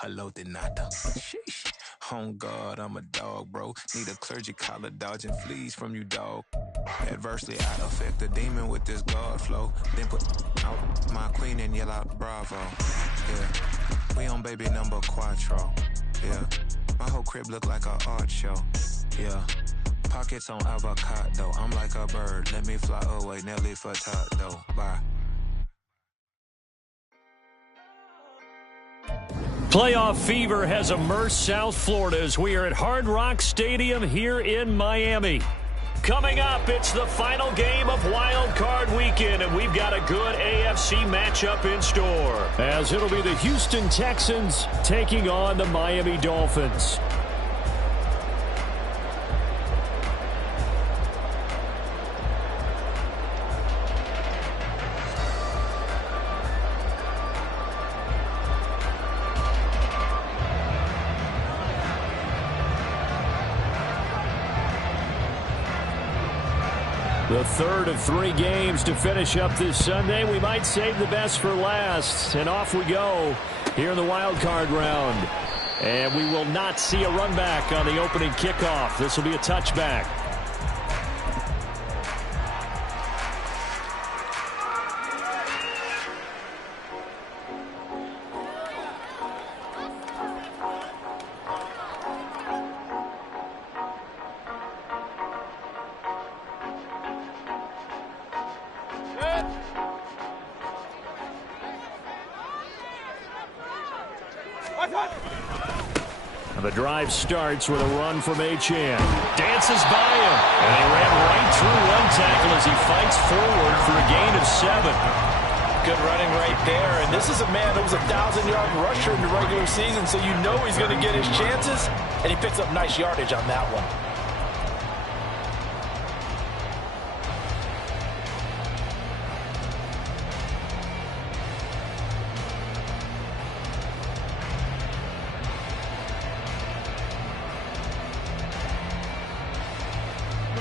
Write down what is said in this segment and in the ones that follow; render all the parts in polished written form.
Hello, de nada. Sheesh. On God, I'm a dog, bro. Need a clergy collar dodging fleas from you, dog. Adversely, I affect the demon with this God flow. Then put out my queen and yell out bravo. Yeah, we on baby number quattro. Yeah, my whole crib look like a art show. Yeah, pockets on avocado. I'm like a bird. Let me fly away, Nelly Furtado. Bye. Playoff fever has immersed South Florida as we are at Hard Rock Stadium here in Miami. Coming up, it's the final game of Wild Card Weekend, and we've got a good AFC matchup in store, as it'll be the Houston Texans taking on the Miami Dolphins. The third of 3 games to finish up this Sunday. We might save the best for last. And off we go here in the wild card round. And we will not see a run back on the opening kickoff. This will be a touchback. The drive starts with a run from Achane. Dances by him. And he ran right through one tackle as he fights forward for a gain of 7. Good running right there. And this is a man that was a 1,000-yard rusher in the regular season, so you know he's going to get his chances. And he picks up nice yardage on that one.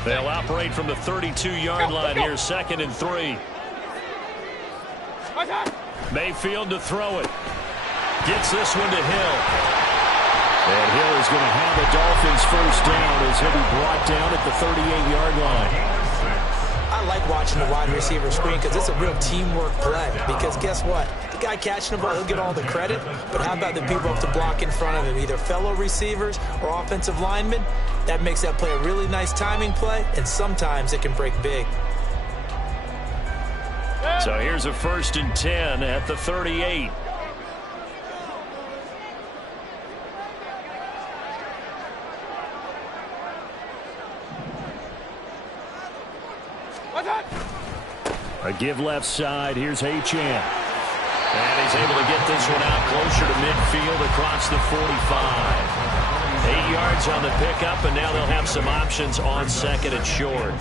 They'll operate from the 32-yard line here, 2nd and 3. Mayfield to throw it. Gets this one to Hill. And Hill is going to have the Dolphins first down as he'll be brought down at the 38-yard line. I like watching the wide receiver screen because it's a real teamwork play. Because guess what? The guy catching the ball, he'll get all the credit. But how about the people up to block in front of him, either fellow receivers or offensive linemen? That makes that play a really nice timing play, and sometimes it can break big. So here's a 1st and 10 at the 38. A give left side. Here's Achane. And he's able to get this one out closer to midfield across the 45. 8 yards on the pickup, and now they'll have some options on 2nd and short.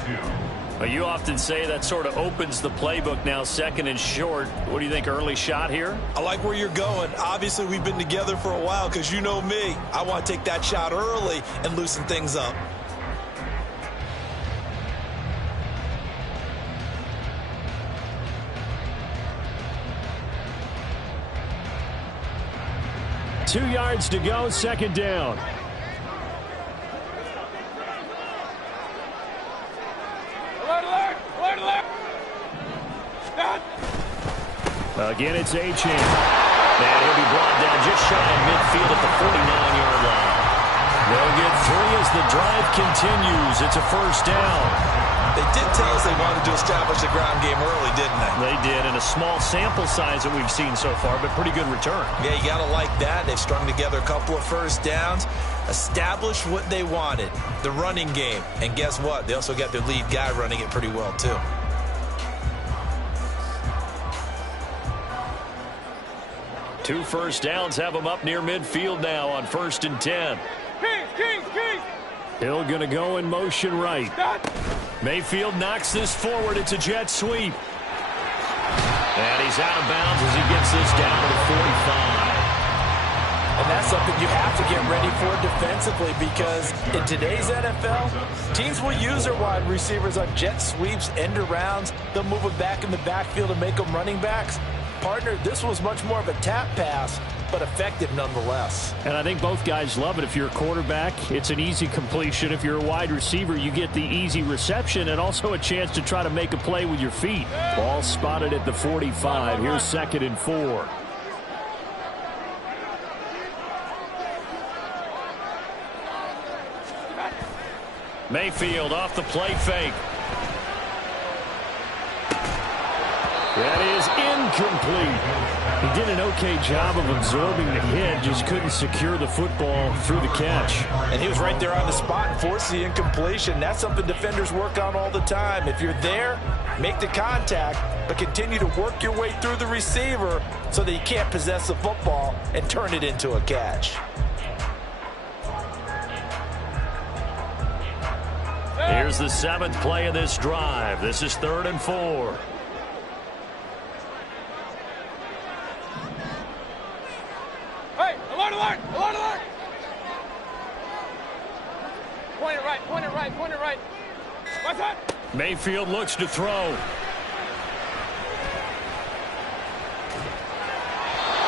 Well, you often say that sort of opens the playbook now, 2nd and short. What do you think, early shot here? I like where you're going. Obviously, we've been together for a while because you know me. I want to take that shot early and loosen things up. Two yards to go, 2nd down. Again, it's Achane. And he'll be brought down just shy of midfield at the 49-yard line. They'll get 3 as the drive continues. It's a first down. They did tell us they wanted to establish the ground game early, didn't they? They did, and a small sample size that we've seen so far, but pretty good return. Yeah, you got to like that. They've strung together a couple of first downs, established what they wanted, the running game. And guess what? They also got their lead guy running it pretty well, too. Two first downs have them up near midfield now on 1st and 10. Hill going to go in motion right. Mayfield knocks this forward. It's a jet sweep. And he's out of bounds as he gets this down to the 45. And that's something you have to get ready for defensively because in today's NFL, teams will use their wide receivers on jet sweeps, end arounds. They'll move them back in the backfield and make them running backs. Partner, this was much more of a tap pass, but effective nonetheless. And I think both guys love it. If you're a quarterback, it's an easy completion. If you're a wide receiver, you get the easy reception and also a chance to try to make a play with your feet. Ball spotted at the 45. Here's 2nd and 4. Mayfield off the play fake. That is incomplete. He did an okay job of absorbing the hit, just couldn't secure the football through the catch. And he was right there on the spot and forced the incompletion. That's something defenders work on all the time. If you're there, make the contact, but continue to work your way through the receiver so that you can't possess the football and turn it into a catch. Here's the 7th play of this drive. This is 3rd and 4. Hey, alert, alert, alert, alert. Point it right, point it right, point it right. What's that? Mayfield looks to throw.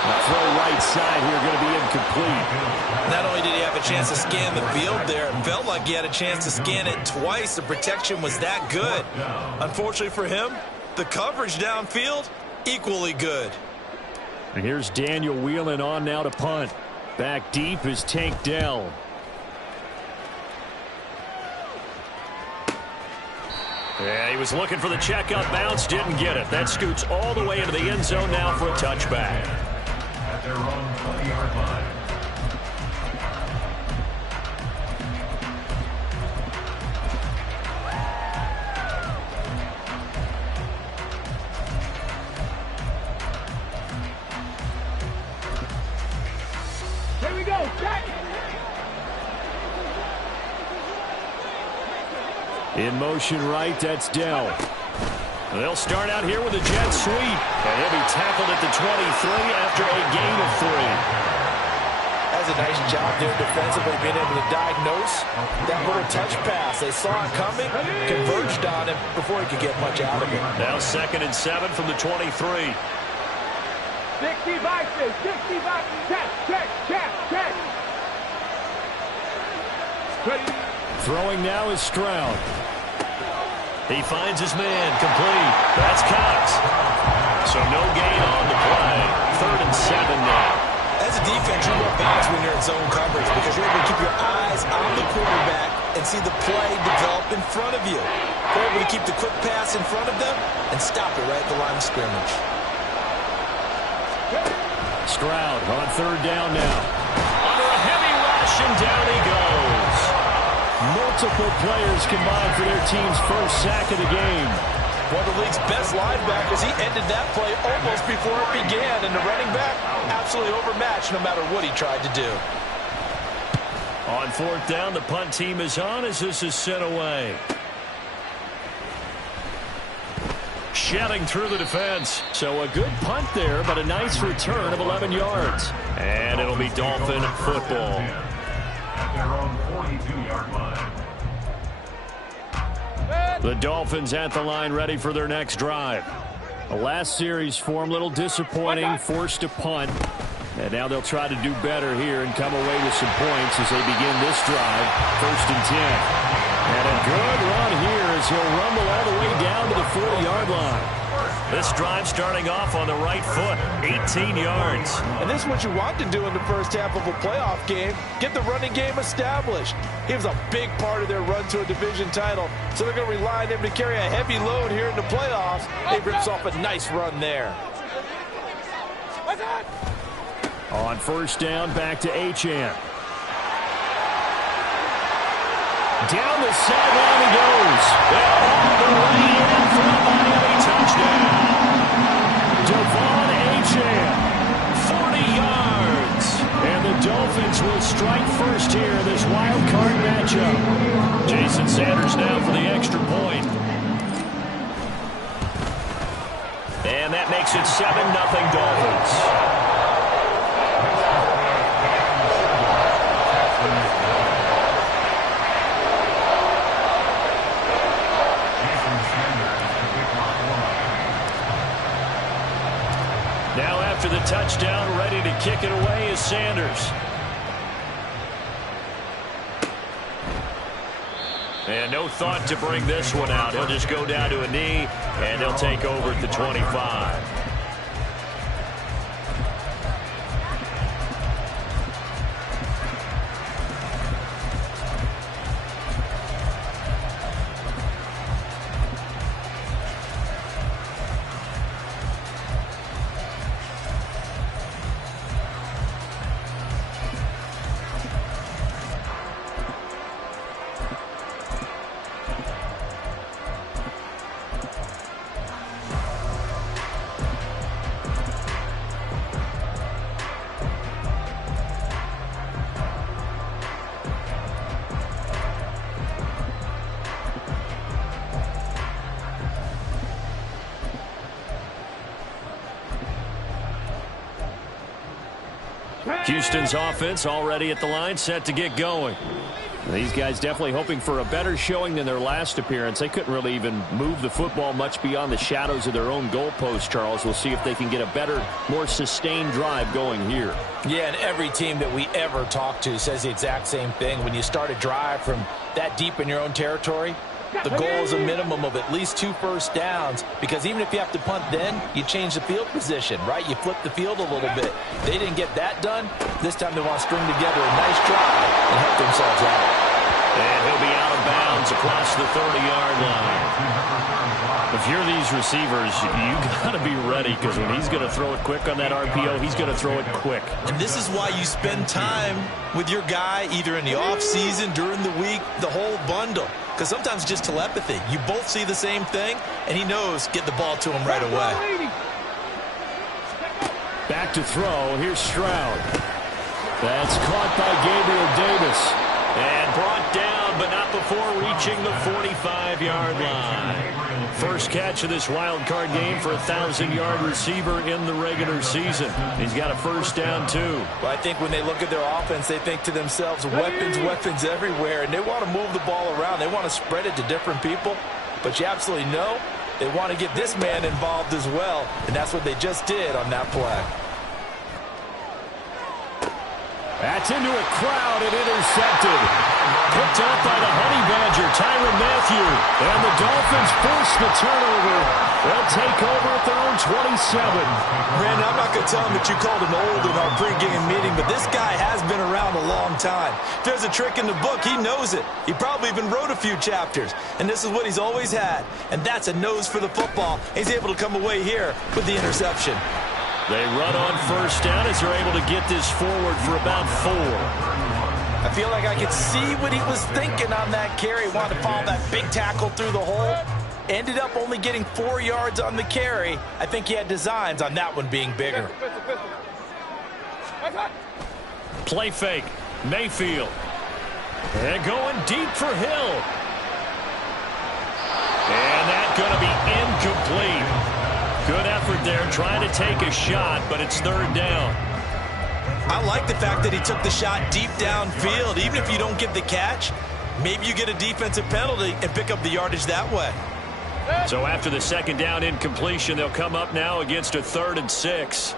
The throw right side here going to be incomplete. Not only did he have a chance to scan the field there, it felt like he had a chance to scan it twice. The protection was that good. Unfortunately for him, the coverage downfield, equally good. And here's Daniel Whelan on now to punt. Back deep is Tank Dell. Yeah, he was looking for the checkout bounce, didn't get it. That scoots all the way into the end zone now for a touchback. At their own 20-yard line. Here we go, Jack. In motion right, that's Dell. They'll start out here with a jet sweep. And he'll be tackled at the 23 after a gain of 3. That's a nice job there defensively, being able to diagnose that little touch pass. They saw it coming, converged on him before he could get much out of it. Now 2nd and 7 from the 23. 60 boxes, 60 boxes, check. Throwing now is Stroud. He finds his man, complete. That's Cox. So no gain on the play. 3rd and 7 now. As a defense, you want balance when you're in zone coverage because you're able to keep your eyes on the quarterback and see the play develop in front of you. You're able to keep the quick pass in front of them and stop it right at the line of scrimmage. Stroud on 3rd down now. Under a heavy rush, and down he goes. Multiple players combined for their team's first sack of the game. One of the league's best linebackers, he ended that play almost before it began, and the running back absolutely overmatched no matter what he tried to do. On 4th down, the punt team is on as this is sent away. Shedding through the defense. So a good punt there, but a nice return of 11 yards. And it'll be Dolphin football. At their own 42-yard line. The Dolphins at the line, ready for their next drive. The last series for them, a little disappointing, forced to punt. And now they'll try to do better here and come away with some points as they begin this drive. 1st and 10. And a good run here as he'll rumble all the way down to the 40-yard line. This drive starting off on the right foot, 18 yards. And this is what you want to do in the first half of a playoff game. Get the running game established. He was a big part of their run to a division title. So they're going to rely on him to carry a heavy load here in the playoffs. He rips off a nice run there. On 1st down, back to Achane. Down the sideline he goes. All the way in for a Miami touchdown. Devon Achane, 40 yards. And the Dolphins will strike first here in this wild card matchup. Jason Sanders now for the extra point. And that makes it 7-0 Dolphins. Now after the touchdown, ready to kick it away is Sanders. And no thought to bring this one out. He'll just go down to a knee, and he'll take over at the 25. Houston's offense already at the line, set to get going. These guys definitely hoping for a better showing than their last appearance. They couldn't really even move the football much beyond the shadows of their own goalpost, Charles. We'll see if they can get a better, more sustained drive going here. Yeah, and every team that we ever talk to says the exact same thing. When you start a drive from that deep in your own territory, the goal is a minimum of at least 2 first downs, because even if you have to punt then, you change the field position, right? You flip the field a little bit. They didn't get that done. This time they want to string together a nice drive and help themselves out. And he'll be out of bounds across the 30-yard line. If you're these receivers, you got to be ready, because when he's going to throw it quick on that RPO, he's going to throw it quick. And this is why you spend time with your guy either in the offseason, during the week, the whole bundle. Because sometimes it's just telepathy. You both see the same thing, and he knows get the ball to him right away. Back to throw. Here's Stroud. That's caught by Gabriel Davis. And brought down, but not before reaching the 45-yard line. First catch of this wild card game for a 1,000-yard receiver in the regular season. He's got a first down, too. Well, I think when they look at their offense, they think to themselves, weapons, weapons everywhere, and they want to move the ball around. They want to spread it to different people, but you absolutely know they want to get this man involved as well, and that's what they just did on that play. That's into a crowd and intercepted. Picked up by the Honey Badger, Tyrann Mathieu. And the Dolphins force the turnover. They'll take over at their own 27. Brandon, I'm not going to tell him that you called him old in our pregame meeting, but this guy has been around a long time. If there's a trick in the book, he knows it. He probably even wrote a few chapters. And this is what he's always had. And that's a nose for the football. He's able to come away here with the interception. They run on first down as they're able to get this forward for about 4. I feel like I could see what he was thinking on that carry. Wanted to follow that big tackle through the hole. Ended up only getting 4 yards on the carry. I think he had designs on that one being bigger. Play fake. Mayfield. And going deep for Hill. And that's going to be incomplete. Good effort there, trying to take a shot, but it's third down. I like the fact that he took the shot deep downfield. Even if you don't get the catch, maybe you get a defensive penalty and pick up the yardage that way. So after the second down incompletion, they'll come up now against a 3rd and 6.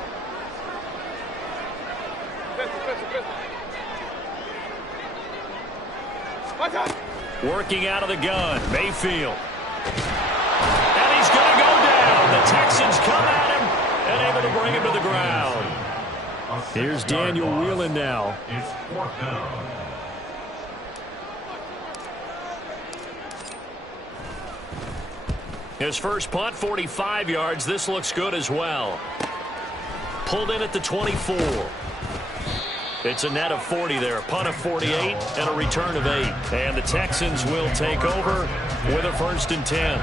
Working out of the gun, Mayfield. And he's going to go down. The Texans come at him and able to bring him to the ground. Here's Daniel Whelan now. It's 4th down. His first punt, 45 yards. This looks good as well. Pulled in at the 24. It's a net of 40 there. A punt of 48 and a return of 8. And the Texans will take over with a 1st and 10.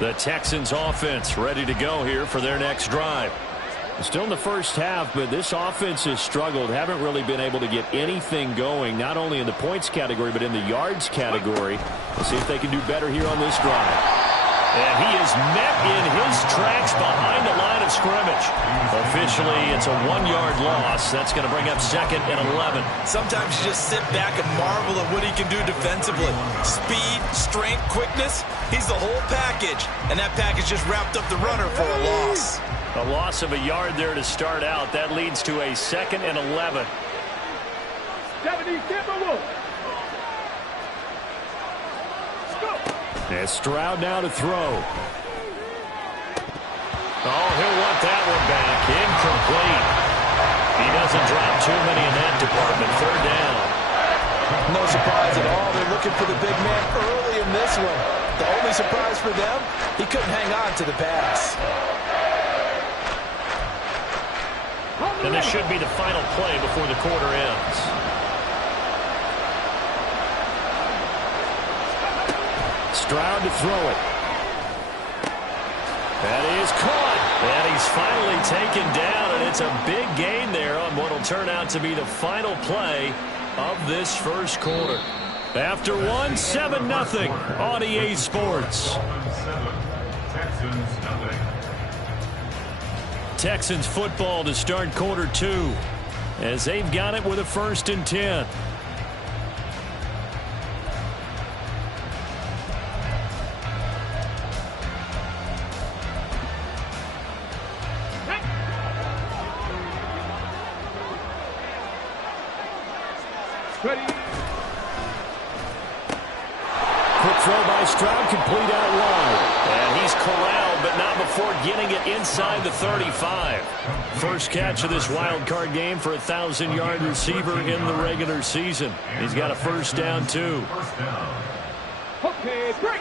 The Texans offense ready to go here for their next drive. Still in the first half, but this offense has struggled. Haven't really been able to get anything going, not only in the points category, but in the yards category. Let's see if they can do better here on this drive. And he is met in his tracks behind the line of scrimmage. Officially, it's a 1-yard loss. That's going to bring up 2nd and 11. Sometimes you just sit back and marvel at what he can do defensively. Speed, strength, quickness, he's the whole package. And that package just wrapped up the runner for a loss. A loss of a yard there to start out. That leads to a 2nd and 11. And Stroud now to throw. Oh, he'll want that one back. Incomplete. He doesn't drop too many in that department. 3rd down. No surprise at all. They're looking for the big man early in this one. The only surprise for them, he couldn't hang on to the pass. And this should be the final play before the quarter ends. Stroud to throw it. That is caught. And he's finally taken down, and it's a big gain there on what will turn out to be the final play of this first quarter. After one, 7-0 on EA Sports. Texans football to start quarter 2 as they've got it with a 1st and 10. Quick throw by Stroud, complete out wide. And he's corralled, but not before getting it inside the 35. First catch of this wild card game for a 1,000-yard receiver in the regular season. He's got a 1st down, too. Okay, break.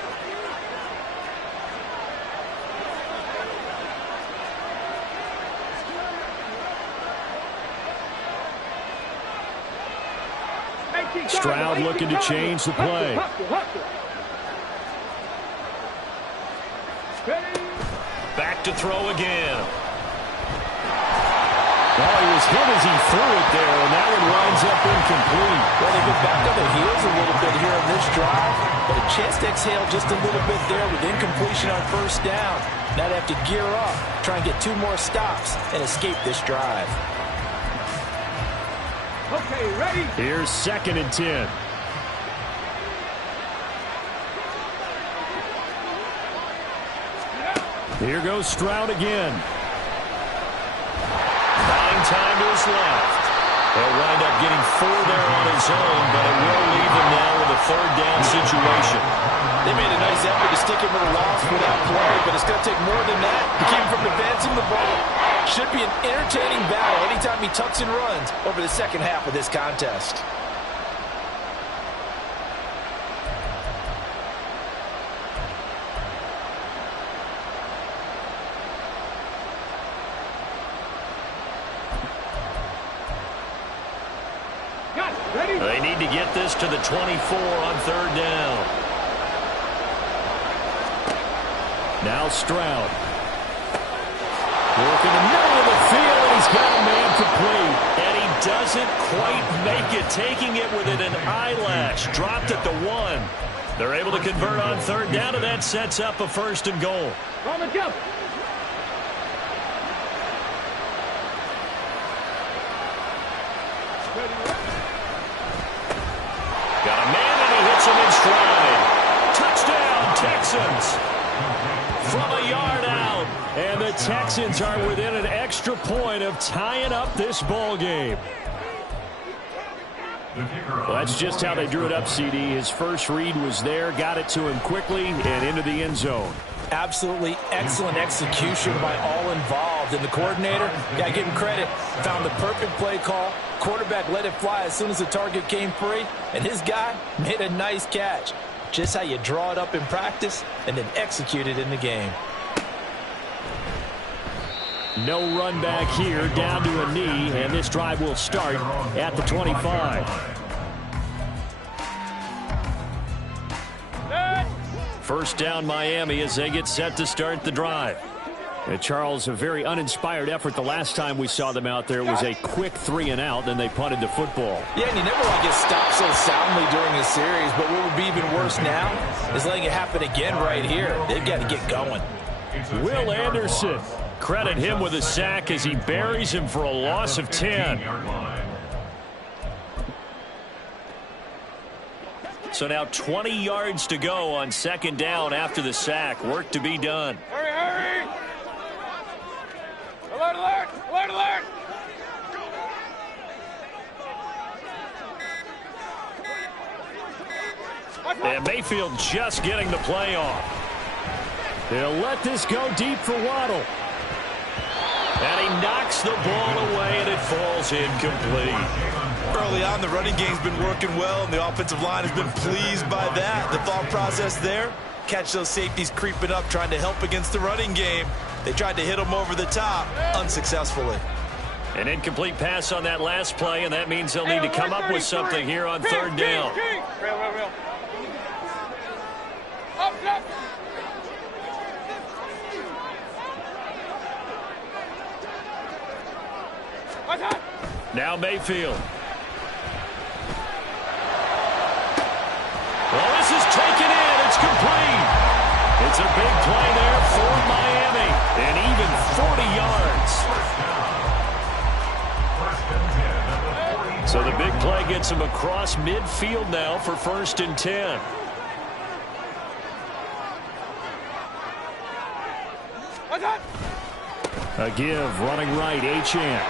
Stroud looking to change the play. Back to throw again. Well, he was hit as he threw it there, and that one winds up incomplete. Well, they've been back on their heels a little bit here in this drive, but a chance to exhale just a little bit there with incompletion on 1st down. Now they have to gear up, try and get 2 more stops, and escape this drive. Okay, ready? Here's 2nd and 10. Here goes Stroud again. Buying time to his left. He'll wind up getting 4 there on his own, but it will leave him now with a 3rd down situation. They made a nice effort to stick him with a loss for that play, but it's going to take more than that to keep him from advancing the ball. Should be an entertaining battle anytime he tucks and runs over the 2nd half of this contest. They need to get this to the 24 on 3rd down. Now Stroud. Working the middle of the field, and he's got a man complete. And he doesn't quite make it, taking it within an eyelash. Dropped at the 1. They're able to convert on 3rd down, and that sets up a 1st and goal. Got a man, and he hits him in stride. Touchdown, Texans. From a yard out. And the Texans are within an extra point of tying up this ball game. Well, that's just how they drew it up, CD. His first read was there, got it to him quickly, and into the end zone. Absolutely excellent execution by all involved. And the coordinator, got to give him credit, found the perfect play call. Quarterback let it fly as soon as the target came free, and his guy made a nice catch. Just how you draw it up in practice and then execute it in the game. No run back here, down to a knee, and this drive will start at the 25. First down Miami as they get set to start the drive. Charles, a very uninspired effort the last time we saw them out there. It was a quick 3-and-out, then they punted the football. Yeah, and you never want to get stopped so soundly during a series, but what would be even worse now is letting it happen again right here. They've got to get going. Will Anderson, credit him with a sack as he buries him for a loss of 10. So now 20 yards to go on second down after the sack. Work to be done. Hurry, hurry! Alert, alert! Alert, alert! And Mayfield just getting the play off. They'll let this go deep for Waddle. And he knocks the ball away, and it falls incomplete. Early on, the running game's been working well, and the offensive line has been pleased by that. The thought process there, catch those safeties creeping up, trying to help against the running game. They tried to hit them over the top, unsuccessfully. An incomplete pass on that last play, and that means they'll need to come up with something here on third down. Real. Up. Now Mayfield. Well, this is taken in. It's complete. It's a big play there for Miami. And even 40 yards. So the big play gets him across midfield now for 1st and 10. A give, running right, Achane.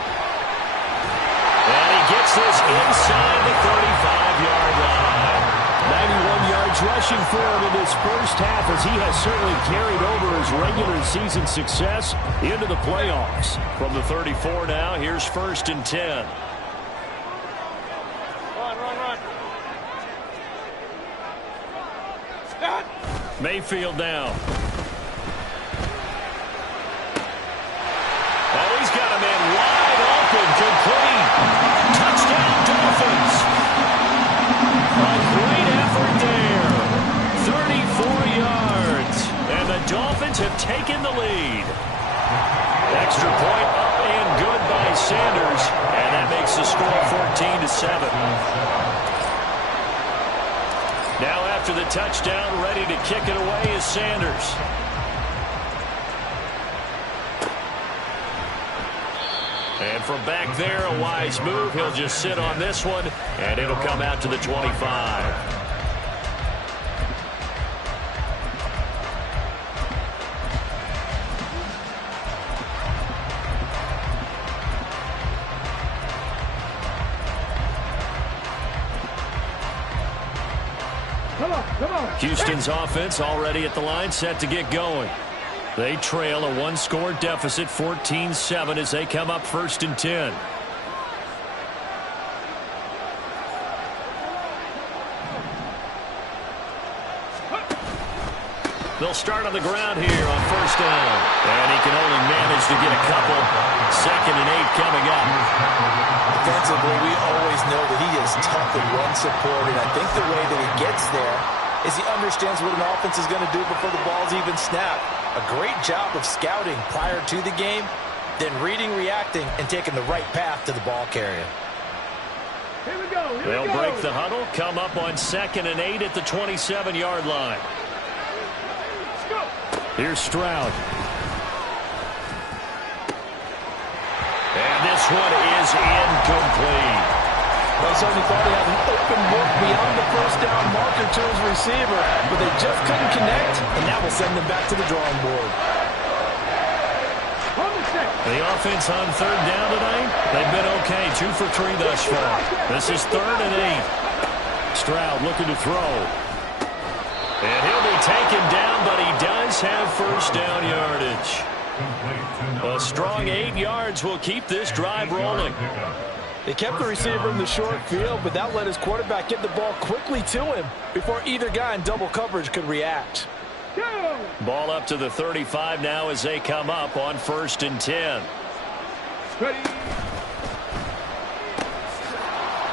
And he gets this inside the 35-yard line. 91 yards rushing for him in this first half, as he has certainly carried over his regular season success into the playoffs. From the 34 now, here's 1st and 10. Run. Mayfield down. Oh, he's got a man wide open, complete. Touchdown, Dolphins. A great effort there. 34 yards. And the Dolphins have taken the lead. Extra point up and good by Sanders. And that makes the score 14-7. Now after the touchdown, ready to kick it away is Sanders. And from back there, a wise move. He'll just sit on this one, and it'll come out to the 25. Come on. Houston's offense already at the line, set to get going. They trail a one-score deficit, 14-7, as they come up 1st and 10. They'll start on the ground here on 1st down. And he can only manage to get a couple. 2nd and 8 coming up. Defensively, we always know that he is tough in run support, and I think the way that he gets there is he understands what an offense is going to do before the ball's even snapped. A great job of scouting prior to the game, then reading, reacting, and taking the right path to the ball carrier. Here we go. They'll break the huddle, come up on 2nd and 8 at the 27-yard line. Here's Stroud. And this one is incomplete. Well, certainly thought he had an open look beyond the 1st down marker to his receiver, but they just couldn't connect, and that will send them back to the drawing board. The offense on 3rd down tonight, they've been okay, 2 for 3 thus far. This is 3rd and 8. Stroud looking to throw. And he'll be taken down, but he does have 1st down yardage. A strong 8 yards will keep this drive rolling. They kept the receiver in the short field, but that let his quarterback get the ball quickly to him before either guy in double coverage could react. Ball up to the 35 now as they come up on 1st and 10. Ready.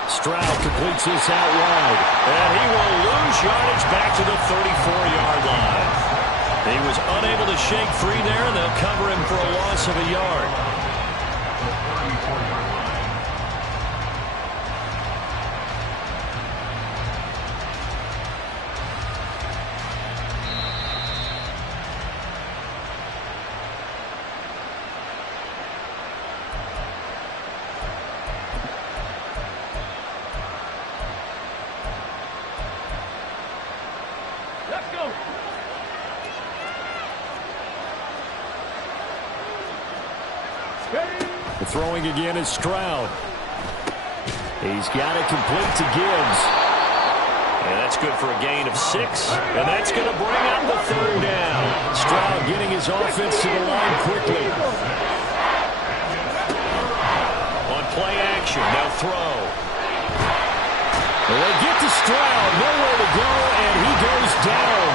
Stroud completes this out wide. And he will lose yardage back to the 34-yard line. He was unable to shake free there, and they'll cover him for a loss of a yard. The throwing again is Stroud. He's got it complete to Gibbs. And that's good for a gain of 6. And that's going to bring up the third down. Stroud getting his offense to the line quickly. On play action, they'll throw. Well, they get to Stroud, nowhere to go, and he goes down.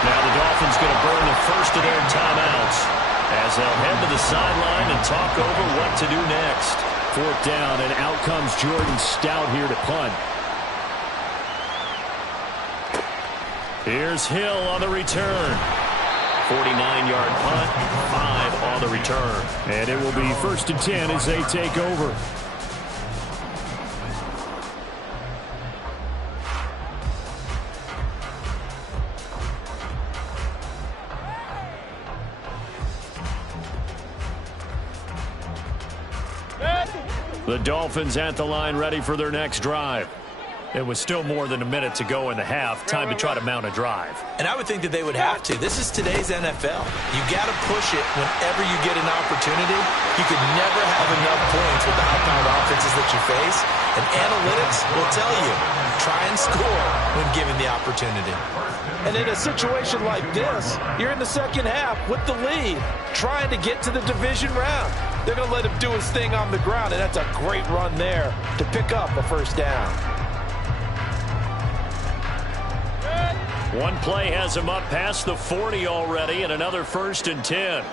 Now the Dolphins going to burn the first of their timeouts as they'll head to the sideline and talk over what to do next. 4th down, and out comes Jordan Stout here to punt. Here's Hill on the return. 49-yard punt, 5 on the return. And it will be 1st and 10 as they take over. The Dolphins at the line, ready for their next drive. It was still more than a minute to go in the half. Time to try to mount a drive. And I would think that they would have to. This is today's NFL. You got to push it whenever you get an opportunity. You could never have enough points with the high-powered offenses that you face. And analytics will tell you, try and score when given the opportunity. And in a situation like this, you're in the second half with the lead, trying to get to the division round. They're going to let him do his thing on the ground, and that's a great run there to pick up a first down. One play has him up past the 40 already, and another 1st and 10.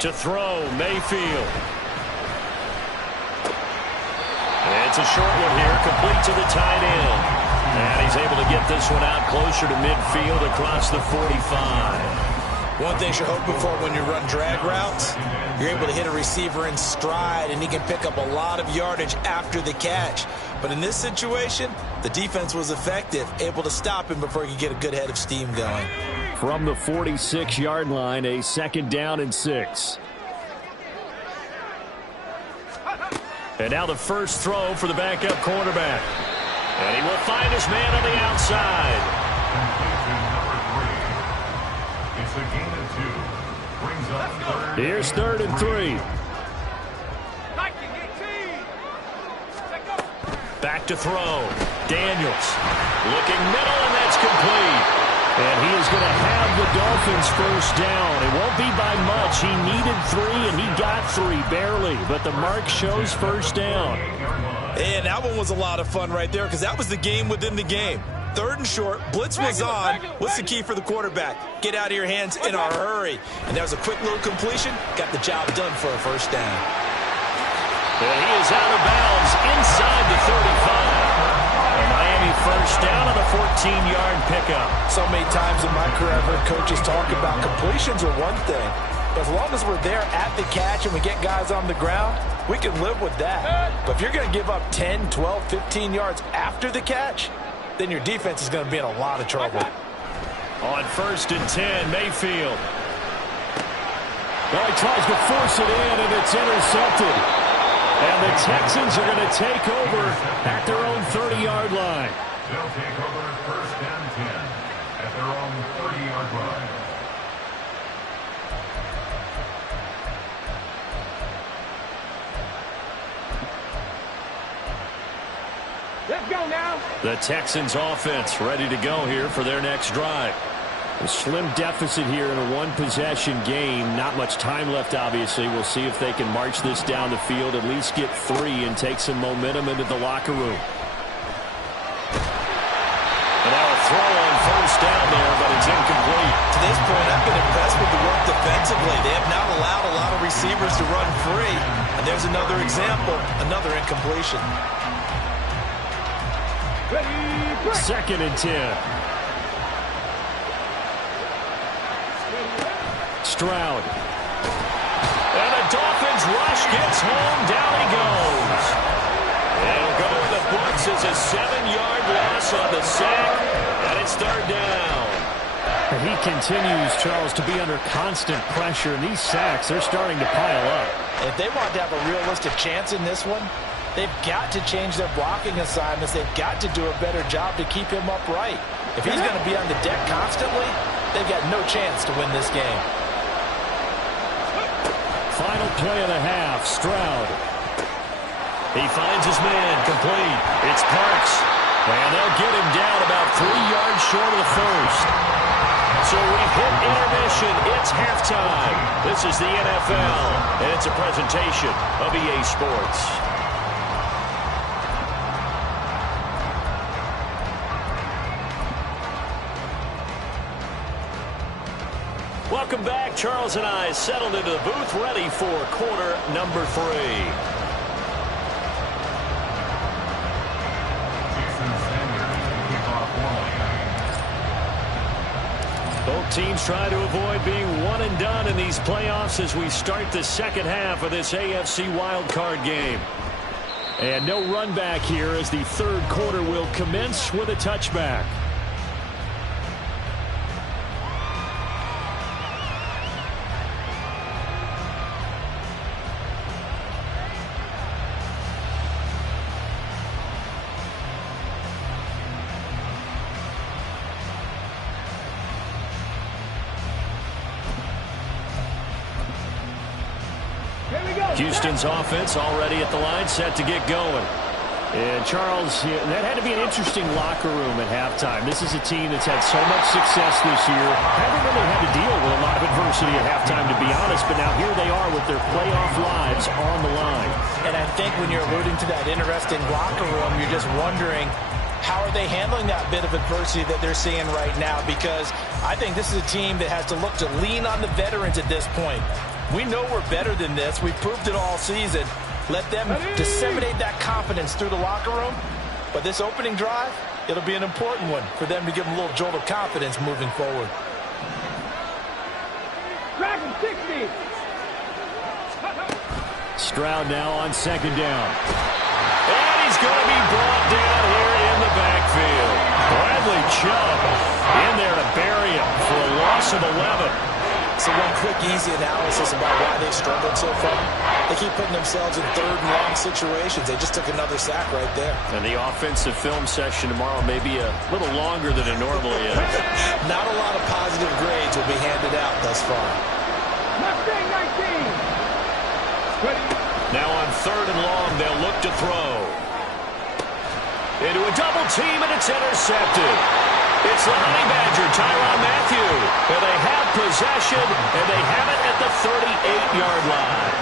To throw, Mayfield. It's a short one here, complete to the tight end. And he's able to get this one out closer to midfield across the 45. One thing you're hoping for when you run drag routes, you're able to hit a receiver in stride, and he can pick up a lot of yardage after the catch. But in this situation, the defense was effective, able to stop him before he could get a good head of steam going. From the 46-yard line, a 2nd down and 6. And now the first throw for the backup quarterback. And he will find his man on the outside. It's a gain of 2. Brings up 3rd. Here's 3rd and 3. Back to throw. Daniels looking middle, and that's complete. And he is going to have the Dolphins first down. It won't be by much. He needed 3, and he got 3, barely. But the mark shows first down. And that one was a lot of fun right there because that was the game within the game. 3rd and short, blitz was on. What's the key for the quarterback? Get out of your hands in a hurry. And that was a quick little completion. Got the job done for a first down. And he is out of bounds inside the 35. Miami first down on the 14-yard pickup. So many times in my career, I've heard coaches talk about completions are one thing. As long as we're there at the catch and we get guys on the ground, we can live with that. But if you're going to give up 10, 12, 15 yards after the catch, then your defense is going to be in a lot of trouble. On 1st and 10, Mayfield. Well, he tries to force it in, and it's intercepted. And the Texans are going to take over at their own 30-yard line. They'll take over 1st and 10 at their own 30-yard line. Let's go now. The Texans offense ready to go here for their next drive. A slim deficit here in a one-possession game. Not much time left, obviously. We'll see if they can march this down the field, at least get 3 and take some momentum into the locker room. And now a throw on first down there, but it's incomplete. To this point, I've been impressed with the work defensively. They have not allowed a lot of receivers to run free. And there's another example, another incompletion. Second and 10. Stroud. And the Dolphins rush gets home. Down he goes. It'll go in the books as a 7-yard loss on the sack. And it's third down. And he continues, Charles, to be under constant pressure. And these sacks, they're starting to pile up. If they want to have a realistic chance in this one, they've got to change their blocking assignments. They've got to do a better job to keep him upright. If he's going to be on the deck constantly, they've got no chance to win this game. Final play of the half, Stroud. He finds his man, complete. It's Parks. And they'll get him down about 3 yards short of the first. So we hit intermission. It's halftime. This is the NFL, and it's a presentation of EA Sports. Welcome back. Charles and I settled into the booth, ready for quarter number 3. Both teams try to avoid being one and done in these playoffs as we start the second half of this AFC wildcard game. And no run back here as the third quarter will commence with a touchback. Houston's offense already at the line, set to get going. And Charles, that had to be an interesting locker room at halftime. This is a team that's had so much success this year. Haven't really had to deal with a lot of adversity at halftime, to be honest. But now here they are with their playoff lives on the line. And I think when you're alluding to that interesting locker room, you're just wondering, how are they handling that bit of adversity that they're seeing right now? Because I think this is a team that has to look to lean on the veterans at this point. We know we're better than this. We've proved it all season. Let them disseminate that confidence through the locker room. But this opening drive, it'll be an important one for them to give them a little jolt of confidence moving forward. Stroud now on second down. And he's going to be brought down here in the backfield. Bradley Chubb in there to bury him for a loss of 11. So one quick, easy analysis about why they've struggled so far. They keep putting themselves in third and long situations. They just took another sack right there. And the offensive film session tomorrow may be a little longer than it normally is. Not a lot of positive grades will be handed out thus far. Now on third and long, they'll look to throw. Into a double team, and it's intercepted. It's the Honey Badger, Tyrann Mathieu. And they have possession, and they have it at the 38-yard line.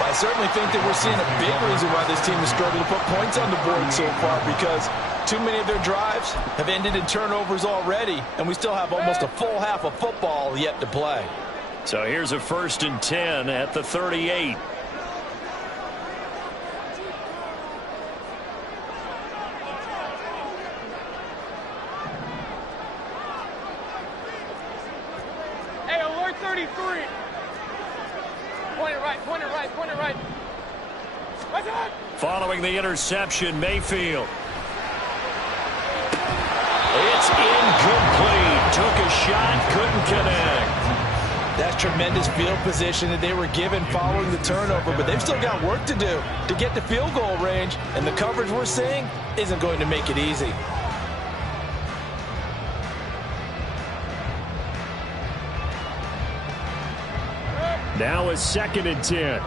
Well, I certainly think that we're seeing a big reason why this team has struggled to put points on the board so far, because too many of their drives have ended in turnovers already, and we still have almost a full half of football yet to play. So here's a 1st and 10 at the 38. Following the interception, Mayfield. It's incomplete. Took a shot, couldn't connect. That's tremendous field position that they were given following the turnover, but they've still got work to do to get to field goal range, and the coverage we're seeing isn't going to make it easy. Now is 2nd and 10.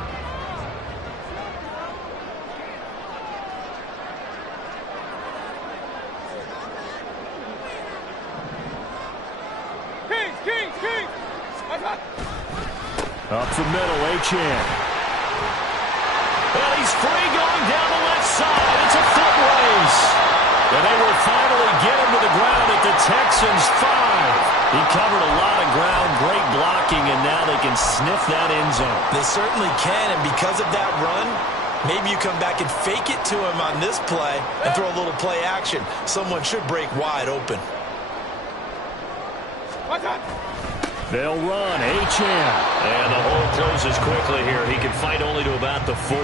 Up the middle, Achane. And he's free going down the left side. It's a foot race. And they will finally get him to the ground at the Texans 5. He covered a lot of ground, great blocking, and now they can sniff that end zone. They certainly can, and because of that run, maybe you come back and fake it to him on this play and throw a little play action. Someone should break wide open. They'll run, Achane. And the hole closes quickly here. He can fight only to about the 4.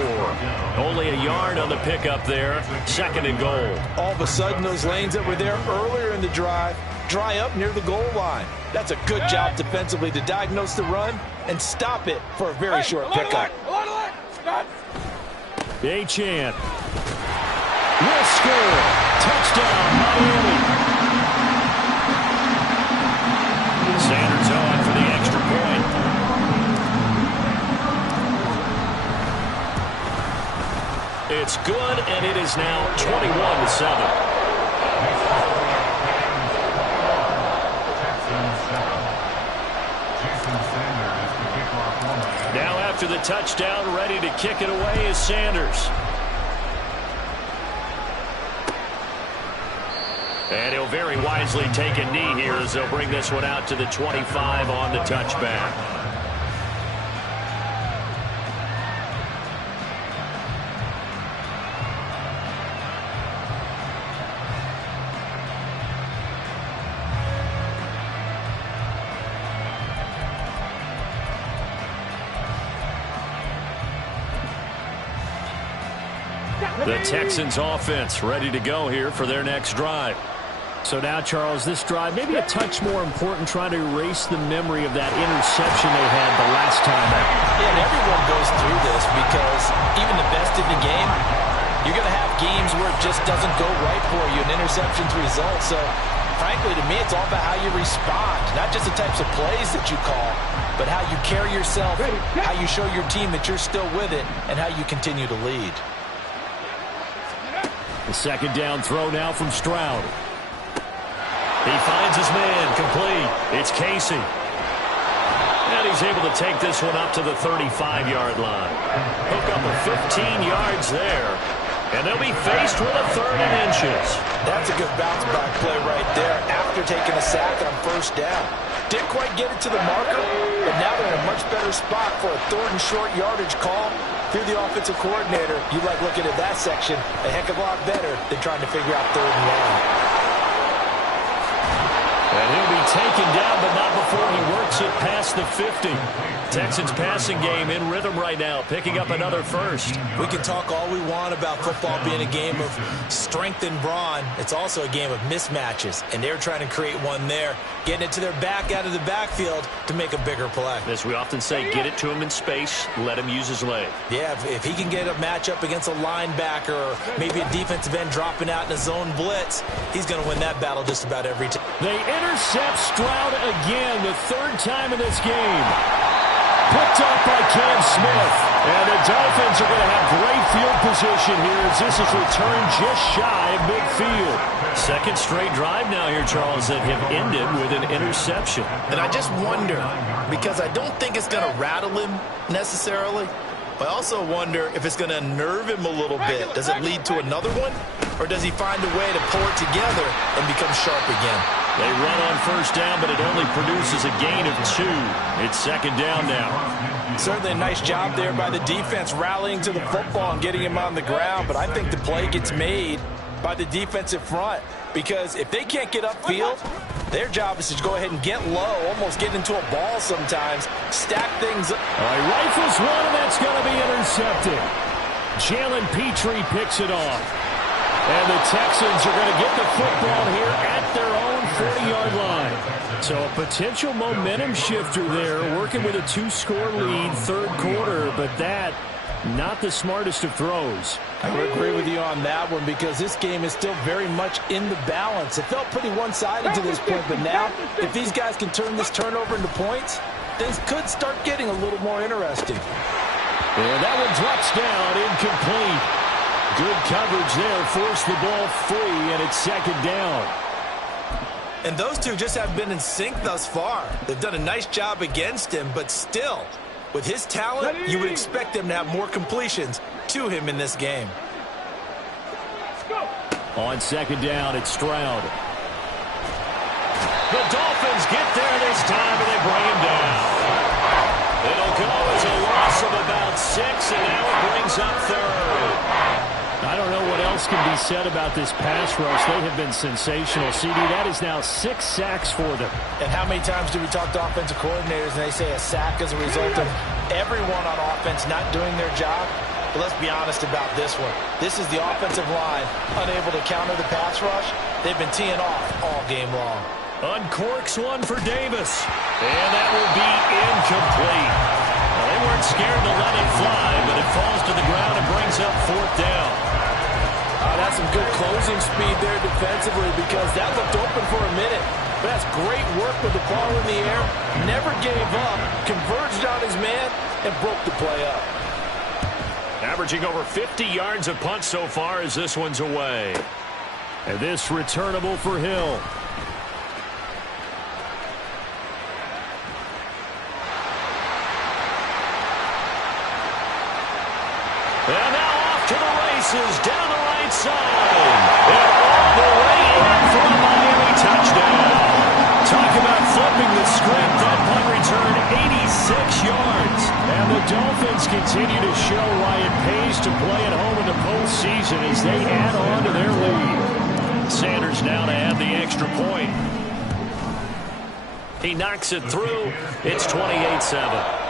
Only a yard on the pickup there. 2nd and goal. All of a sudden, those lanes that were there earlier in the drive dry up near the goal line. That's a good job defensively to diagnose the run and stop it for a very short pickup. Achane will score. Touchdown, Miami. Sanders on for the extra point. It's good, and it is now 21-7. Now after the touchdown, ready to kick it away is Sanders. And he'll very wisely take a knee here as they'll bring this one out to the 25 on the touchback. The Texans offense ready to go here for their next drive. So now, Charles, this drive maybe a touch more important, trying to erase the memory of that interception they had the last time out. Yeah, and everyone goes through this because even the best in the game, you're going to have games where it just doesn't go right for you, and interceptions result. So, frankly, to me, it's all about how you respond, not just the types of plays that you call, but how you carry yourself, how you show your team that you're still with it, and how you continue to lead. The 2nd down throw now from Stroud. He finds his man, complete. It's Casey. And he's able to take this one up to the 35-yard line. Hook up a 15 yards there. And they'll be faced with a 3rd and inches. That's a good bounce-back play right there after taking a sack on 1st down. Didn't quite get it to the marker, but now they're in a much better spot for a 3rd and short yardage call. Through the offensive coordinator, you like looking at that section a heck of a lot better than trying to figure out 3rd and 1. And he'll be taken down, but not before he works it past the 50. Texans passing game in rhythm right now, picking up another 1st. We can talk all we want about football being a game of strength and brawn. It's also a game of mismatches, and they're trying to create one there, getting it to their back out of the backfield to make a bigger play. As we often say, get it to him in space, let him use his leg. Yeah, if he can get a matchup against a linebacker or maybe a defensive end dropping out in a zone blitz, he's going to win that battle just about every time. They intercept Stroud again, the 3rd time in this game. Picked up by Cam Smith. And the Dolphins are going to have great field position here as this is returned just shy of midfield. 2nd straight drive now here, Charles, that have ended with an interception. And I just wonder, because I don't think it's going to rattle him necessarily, but I also wonder if it's going to unnerve him a little bit. Does it lead to another one? Or does he find a way to pull it together and become sharp again? They run on 1st down, but it only produces a gain of 2. It's 2nd down now. Certainly a nice job there by the defense rallying to the football and getting him on the ground, but I think the play gets made by the defensive front because if they can't get upfield, their job is to go ahead and get low, almost get into a ball sometimes, stack things up. All right, rifles one, and that's going to be intercepted. Jalen Petrie picks it off. And the Texans are going to get the football here at their own 40-yard line. So a potential momentum shifter there, working with a 2-score lead, 3rd quarter, but that, not the smartest of throws. I would agree with you on that one because this game is still very much in the balance. It felt pretty one-sided to this point, but now if these guys can turn this turnover into points, things could start getting a little more interesting. And that one drops down, incomplete. Good coverage there, forced the ball free, and it's 2nd down. And those two just have been in sync thus far. They've done a nice job against him, but still, with his talent, you would expect them to have more completions to him in this game. On 2nd down, it's Stroud. The Dolphins get there this time, and they bring him down. It'll go as a loss of about 6, and now it brings up third. I don't know what else can be said about this pass rush. They have been sensational. CD, that is now 6 sacks for them. And how many times do we talk to offensive coordinators and they say a sack as a result of everyone on offense not doing their job? But let's be honest about this one. This is the offensive line unable to counter the pass rush. They've been teeing off all game long. Uncorks one for Davis. And that will be incomplete. Well, they weren't scared to let it fly, but it falls to the ground and brings up 4th down. That's some good closing speed there defensively because that looked open for a minute. But that's great work with the ball in the air. Never gave up, converged on his man, and broke the play up. Averaging over 50 yards a punt so far as this one's away. And this returnable for Hill. And now off to the races, down the right side. And all the way in for a Miami touchdown. Talk about flipping the script. That punt return 86 yards. And the Dolphins continue to show why it pays to play at home in the postseason as they add on to their lead. Sanders now to add the extra point. He knocks it through. It's 28-7.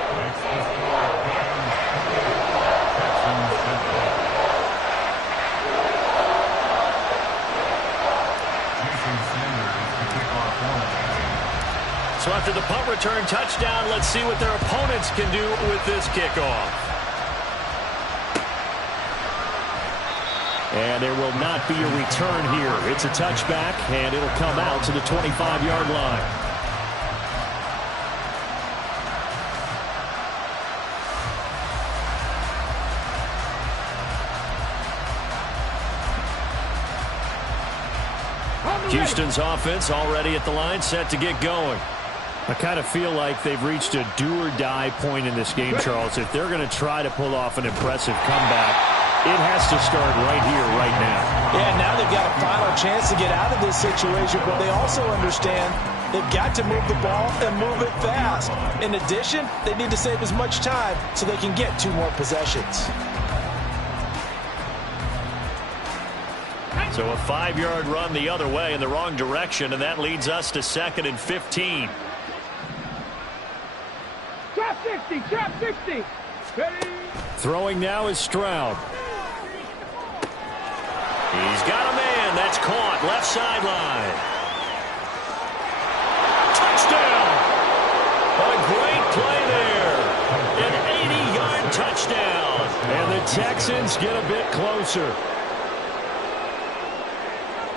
So after the punt return touchdown, let's see what their opponents can do with this kickoff. And there will not be a return here. It's a touchback, and it'll come out to the 25-yard line. Houston's offense already at the line, set to get going. I kind of feel like they've reached a do-or-die point in this game, Charles. If they're going to try to pull off an impressive comeback, it has to start right here, right now. Yeah, now they've got a final chance to get out of this situation, but they also understand they've got to move the ball and move it fast. In addition, they need to save as much time so they can get 2 more possessions. So a 5-yard run the other way in the wrong direction, and that leads us to 2nd and 15. Trap 60, trap 60. Ready? Throwing now is Stroud. He's got a man. That's caught. Left sideline. Touchdown. A great play there. An 80-yard touchdown. And the Texans get a bit closer.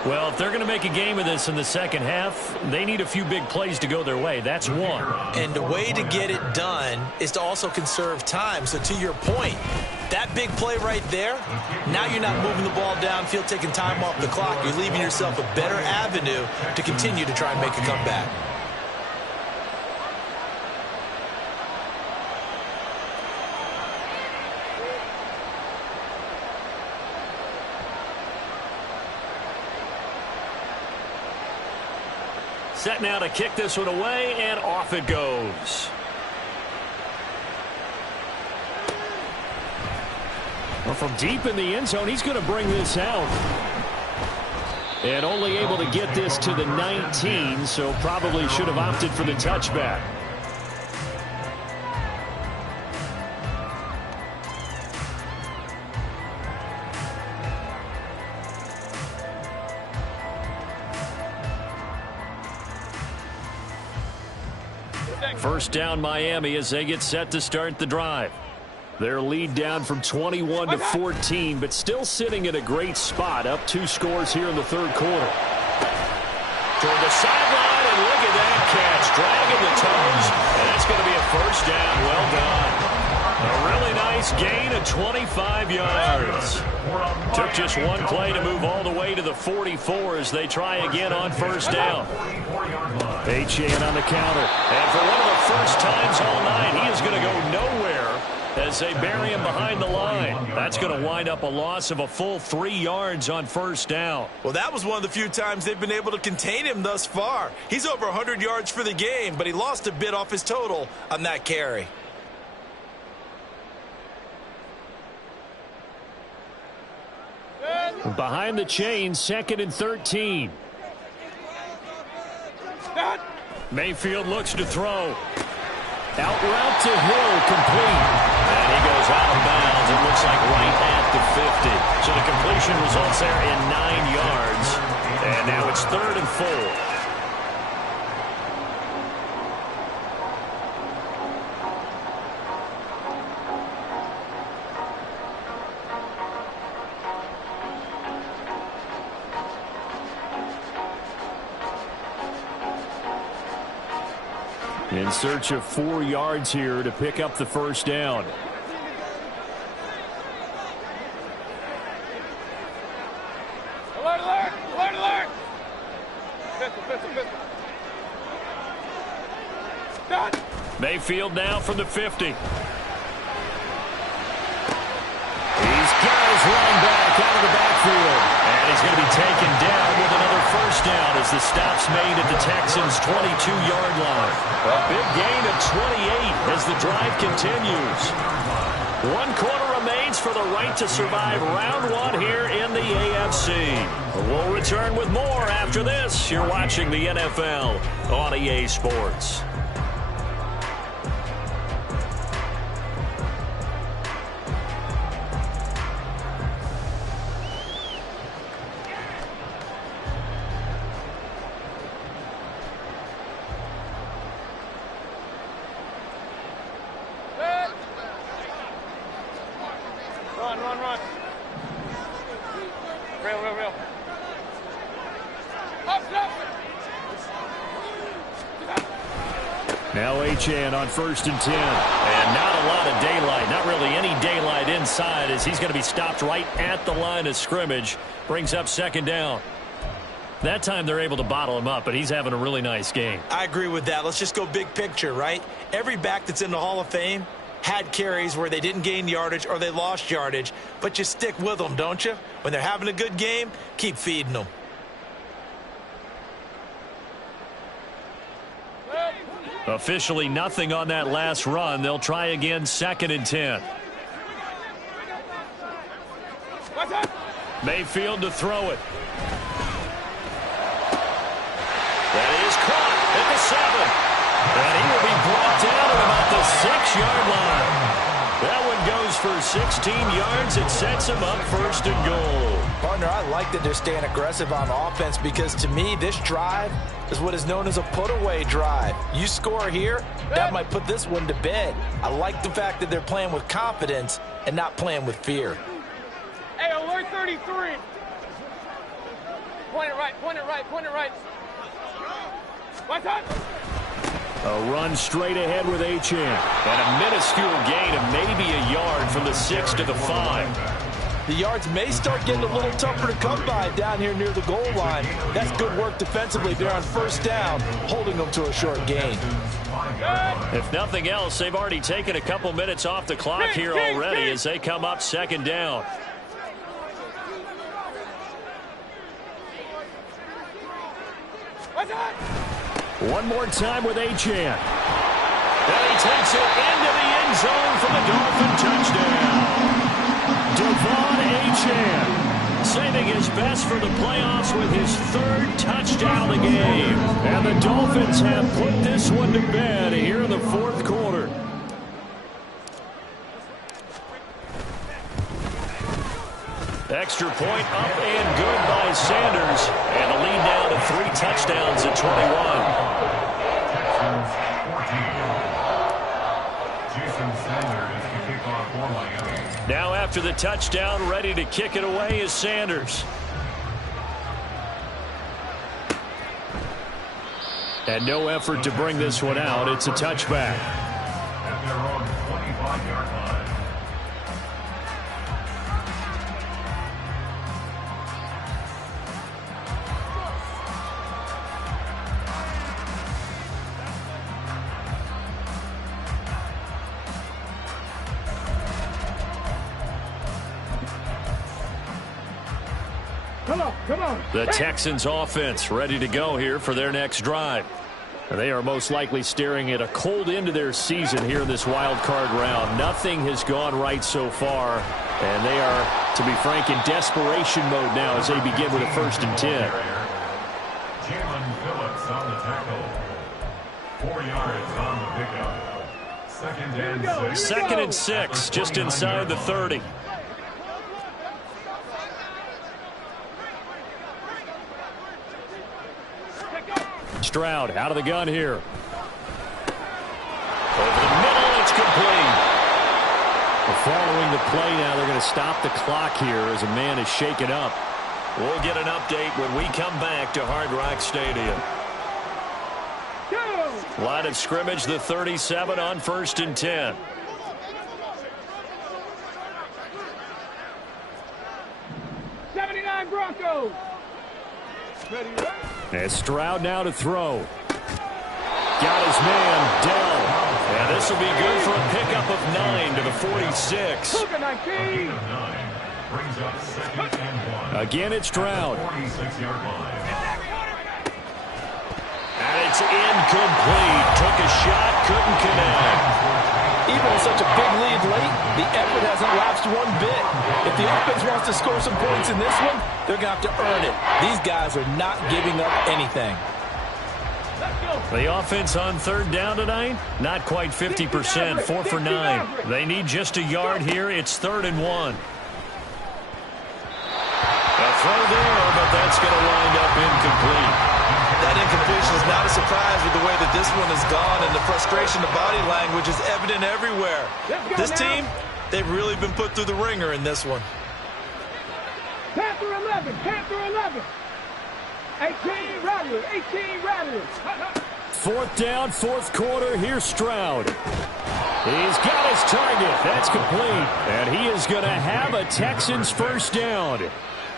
Well, if they're going to make a game of this in the second half, they need a few big plays to go their way. That's one. And the way to get it done is to also conserve time. So to your point, that big play right there, now you're not moving the ball downfield, taking time off the clock. You're leaving yourself a better avenue to continue to try and make a comeback. Set now to kick this one away, and off it goes. Well, from deep in the end zone, he's going to bring this out. And only able to get this to the 19, so probably should have opted for the touchback. First down Miami as they get set to start the drive. Their lead down from 21 to 14, but still sitting at a great spot, up 2 scores here in the third quarter. Toward the sideline, and look at that catch, dragging the toes, and that's going to be a first down. Well done. A really nice gain of 25 yards. Took just one play to move all the way to the 44 as they try again on first down. Achane on the counter. And for one of the first times all night, he is going to go nowhere as they bury him behind the line. That's going to wind up a loss of a full 3 yards on first down. Well, that was one of the few times they've been able to contain him thus far. He's over 100 yards for the game, but he lost a bit off his total on that carry. Behind the chains, 2nd and 13. Mayfield looks to throw. Out route to Hill, complete. And he goes out of bounds. It looks like right at the 50. So the completion results there in 9 yards. And now it's 3rd and 4. In search of 4 yards here to pick up the first down. Alert, alert, alert, alert. Pistol. Done. Mayfield now from the 50. He's got his run back out of the backfield. And he's going to be taken down with another first down as the stop's made at the Texans' 22-yard line. A big gain of 28 as the drive continues. 1 quarter remains for the right to survive round 1 here in the AFC. We'll return with more after this. You're watching the NFL on EA Sports. Run. Real. Up. Now Achane on 1st and 10. And not a lot of daylight. Not really any daylight inside as he's going to be stopped right at the line of scrimmage. Brings up 2nd down. That time they're able to bottle him up, but he's having a really nice game. I agree with that. Let's just go big picture, right? Every back that's in the Hall of Fame had carries where they didn't gain yardage or they lost yardage, but you stick with them, don't you? When they're having a good game, keep feeding them. Officially nothing on that last run. They'll try again, 2nd and 10. Mayfield to throw it. That is caught at the 7. And he will be brought down at about the 6-yard line. That one goes for 16 yards. It sets him up 1st and goal. Partner, I like that they're staying aggressive on offense because to me, this drive is what is known as a put-away drive. You score here, that might put this one to bed. I like the fact that they're playing with confidence and not playing with fear. Hey, alert 33. Point it right. What's up? A run straight ahead with Achane. And a minuscule gain of maybe a yard from the 6 to the 5. The yards may start getting a little tougher to come by down here near the goal line. That's good work defensively there on 1st down, holding them to a short gain. If nothing else, they've already taken a couple minutes off the clock here already as they come up 2nd down. One more time with Achane. And he takes it into the end zone for the Dolphin touchdown. Devon Achane saving his best for the playoffs with his 3rd touchdown of the game. And the Dolphins have put this one to bed here in the 4th quarter. Extra point up and good by Sanders. And a lead down to 3 touchdowns at 21. Now after the touchdown, ready to kick it away is Sanders. And no effort to bring this one out. It's a touchback. At their own 25-yard line. The Texans offense ready to go here for their next drive. They are most likely staring at a cold end to their season here in this wild card round. Nothing has gone right so far, and they are, to be frank, in desperation mode now as they begin with a 1st and 10. Jalen Phillips on the tackle. 4 yards on the pickup. 2nd and 6. 2nd and 6, just inside the 30. Stroud out of the gun here. Over the middle, it's complete. Following the play now, they're going to stop the clock here as a man is shaken up. We'll get an update when we come back to Hard Rock Stadium. Line of scrimmage, the 37 on 1st and 10. Broncos. And Stroud now to throw. Got his man, Dell. And this will be good for a pickup of 9 to the 46. Again, it's Stroud. And it's incomplete. Took a shot, couldn't connect. Even with such a big lead late, the effort hasn't lapsed one bit. If the offense wants to score some points in this one, they're going to have to earn it. These guys are not giving up anything. The offense on 3rd down tonight, not quite 50%, 4 for 9. They need just a yard here. It's 3rd and 1. A throw there, but that's going to wind up incomplete. That incompletion is not a surprise with the way that this one has gone, and the frustration, the body language is evident everywhere. This team, they've really been put through the ringer in this one. Panther 11, Panther 11. 18 Rattlers, 18 Rattlers. 4th down, 4th quarter. Here's Stroud. He's got his target. That's complete. And he is going to have a Texans 1st down.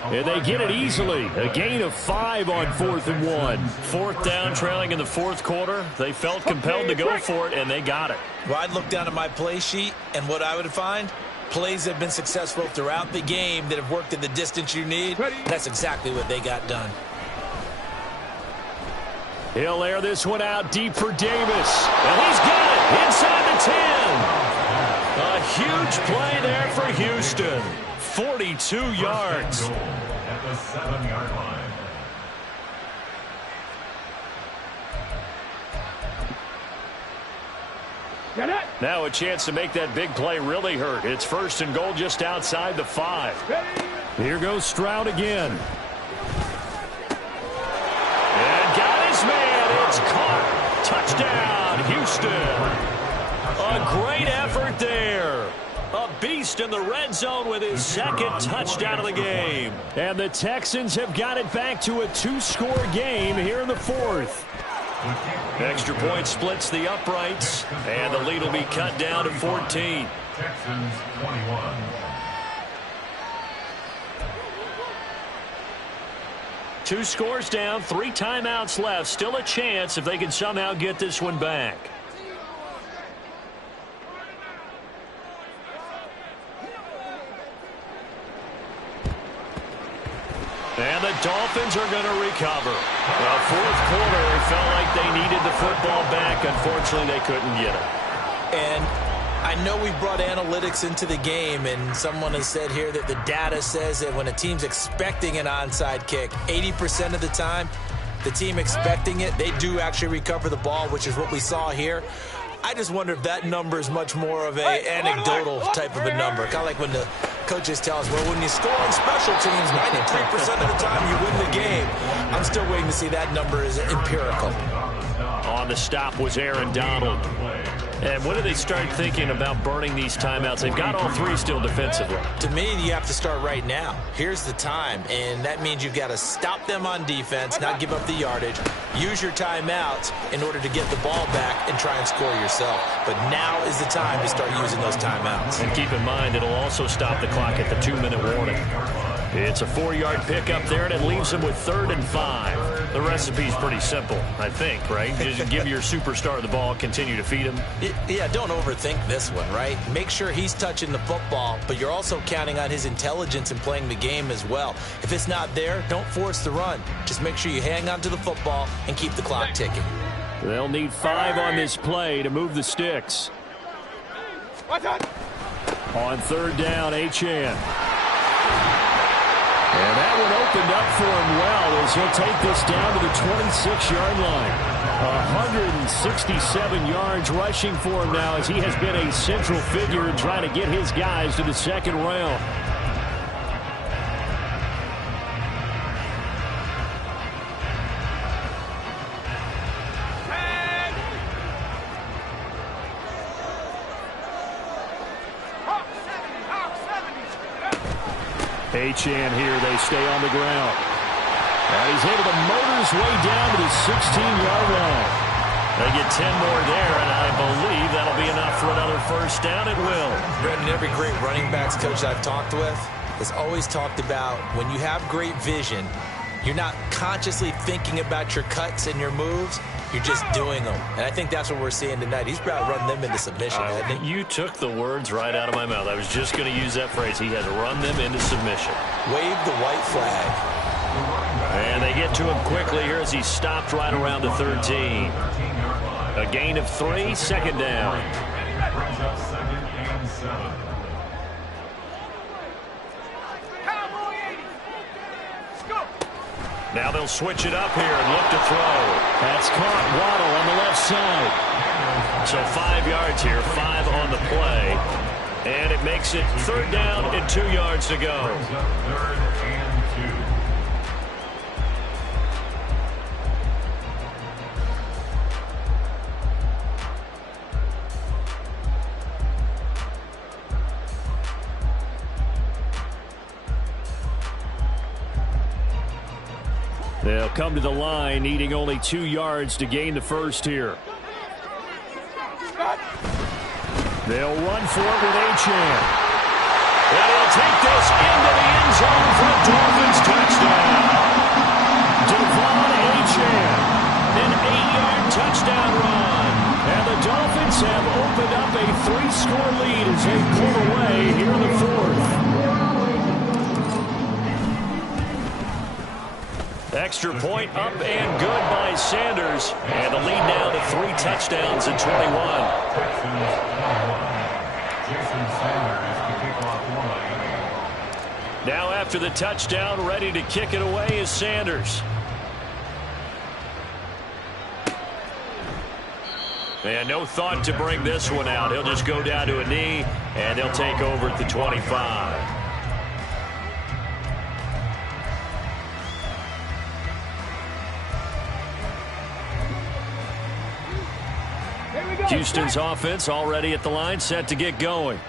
And they get it easily. A gain of 5 on 4th and 1. 4th down, trailing in the 4th quarter. They felt compelled to go for it, and they got it. Well, I'd look down at my play sheet, and what I would find, plays that have been successful throughout the game that have worked in the distance you need. That's exactly what they got done. He'll air this one out deep for Davis. And he's got it inside the 10. A huge play there for Houston. 42 yards. At the 7-yard line. Now a chance to make that big play really hurt. It's 1st and goal just outside the 5. Here goes Stroud again. And got his man. It's caught. Touchdown, Houston. A great effort there. A beast in the red zone with his 2nd touchdown of the game. And the Texans have got it back to a 2-score game here in the 4th. Extra point splits the uprights, and the lead will be cut down to 14. Texans 21. Two scores down, 3 timeouts left. Still a chance if they can somehow get this one back. And the Dolphins are going to recover. Well, 4th quarter, it felt like they needed the football back. Unfortunately, they couldn't get it. And I know we brought analytics into the game, and someone has said here that the data says that when a team's expecting an onside kick, 80% of the time, the team expecting it, they do actually recover the ball, which is what we saw here. I just wonder if that number is much more of a anecdotal type of a number. Kind of like when the coaches tell us, well, when you score on special teams, 93% of the time you win the game. I'm still waiting to see that number is empirical. On the stop was Aaron Donald. And when do they start thinking about burning these timeouts? They've got all 3 still defensively. To me, you have to start right now. Here's the time, and that means you've got to stop them on defense, not give up the yardage, use your timeouts in order to get the ball back and try and score yourself. But now is the time to start using those timeouts. And keep in mind, it'll also stop the clock at the 2-minute warning. It's a 4-yard pickup there, and it leaves them with 3rd and 5. the recipe's pretty simple, I think, right? Just give your superstar the ball, continue to feed him. Yeah, don't overthink this one, right? Make sure he's touching the football, but you're also counting on his intelligence in playing the game as well. If it's not there, don't force the run. Just make sure you hang on to the football and keep the clock ticking. They'll need 5 on this play to move the sticks. On third down, Achane. And that one opened up for him well as he'll take this down to the 26-yard line. 167 yards rushing for him now as he has been a central figure in trying to get his guys to the second round. Achane here, they stay on the ground. And he's able to motor his way down to the 16-yard line. They get 10 more there, and I believe that'll be enough for another first down. It will. Brendan, every great running backs coach I've talked with has always talked about when you have great vision, you're not consciously thinking about your cuts and your moves. You're just doing them. And I think that's what we're seeing tonight. He's about running them into submission, hasn't he? You took the words right out of my mouth. I was just going to use that phrase. He has run them into submission. Wave the white flag. And they get to him quickly here as he stopped right around the 13. A gain of 3, second down. Brings up 2nd and 7. Now they'll switch it up here and look to throw. That's caught. Waddle on the left side. So 5 yards here, 5 on the play. And it makes it third down and 2 yards to go. Brings up 3rd and 2. They'll come to the line, needing only 2 yards to gain the first here. They'll run for it with Achane. And he'll take this into the end zone for a Dolphins touchdown. Devon Achane, an 8-yard touchdown run. And the Dolphins have opened up a 3-score lead as they pull away here in the fourth. Extra point up and good by Sanders. And the lead now to 3 touchdowns in 21. Now after the touchdown, ready to kick it away is Sanders. And no thought to bring this one out. He'll just go down to a knee, and they'll take over at the 25. Houston's offense already at the line, set to get going.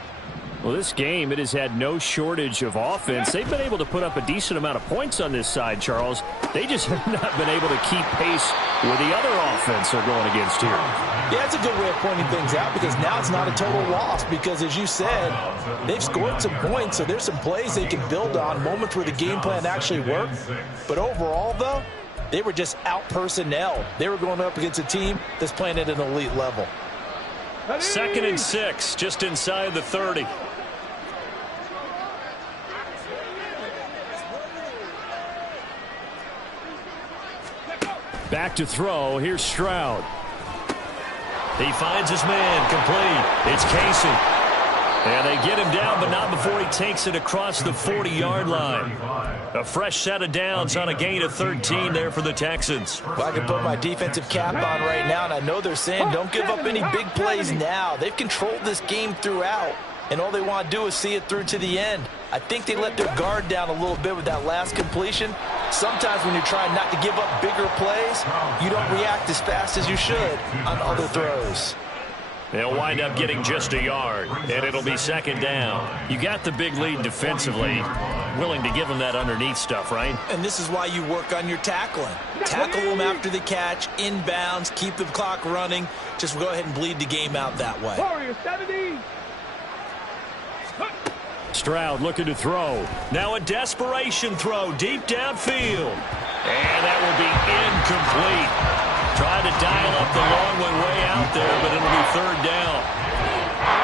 Well, this game, it has had no shortage of offense. They've been able to put up a decent amount of points on this side, Charles. They just have not been able to keep pace with the other offense they're going against here. Yeah, it's a good way of pointing things out because now it's not a total loss because, as you said, they've scored some points, so there's some plays they can build on, moments where the game plan actually worked. But overall, though, they were just out-personnel. They were going up against a team that's playing at an elite level. 2nd and 6, just inside the 30. Back to throw. Here's Stroud. He finds his man, complete. It's Casey. And they get him down, but not before he takes it across the 40-yard line. A fresh set of downs on a gain of 13 there for the Texans. Well, I can put my defensive cap on right now, and I know they're saying don't give up any big plays now. They've controlled this game throughout, and all they want to do is see it through to the end. I think they let their guard down a little bit with that last completion. Sometimes when you're trying not to give up bigger plays, you don't react as fast as you should on other throws. They'll wind up getting just a yard, and it'll be 2nd down. You got the big lead defensively, willing to give them that underneath stuff, right? And this is why you work on your tackling. Tackle them after the catch, inbounds, keep the clock running. Just go ahead and bleed the game out that way. Stroud looking to throw. Now a desperation throw deep downfield. And that will be incomplete. Tried to dial up the long one way out there, but it'll be third down.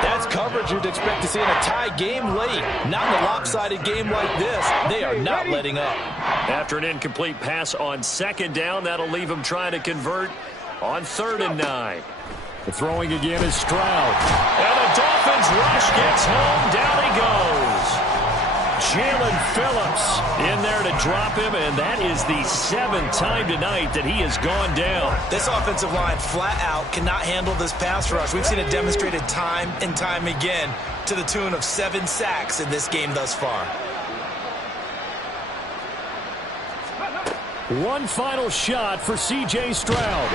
That's coverage you'd expect to see in a tie game late. Not in a lopsided game like this. They are not letting up. After an incomplete pass on second down, that'll leave him trying to convert on 3rd and 9. The throwing again is Stroud. And the Dolphins rush gets home. Down he goes. Jalen Phillips in there to drop him, and that is the 7th time tonight that he has gone down. This offensive line flat out cannot handle this pass rush. We've seen it demonstrated time and time again to the tune of 7 sacks in this game thus far. One final shot for C.J. Stroud.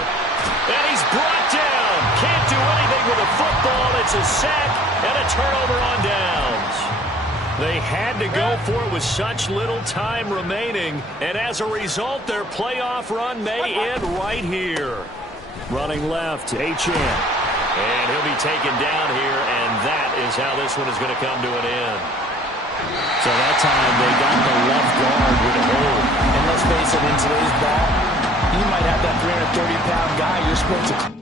And he's brought down. Can't do anything with a football. It's a sack and a turnover on downs. They had to go for it with such little time remaining, and as a result, their playoff run may end right here. Running left, H.N. And he'll be taken down here, and that is how this one is going to come to an end. So that time they got the left guard with a hold. And let's face it, in today's ball, you might have that 330-pound guy you're supposed to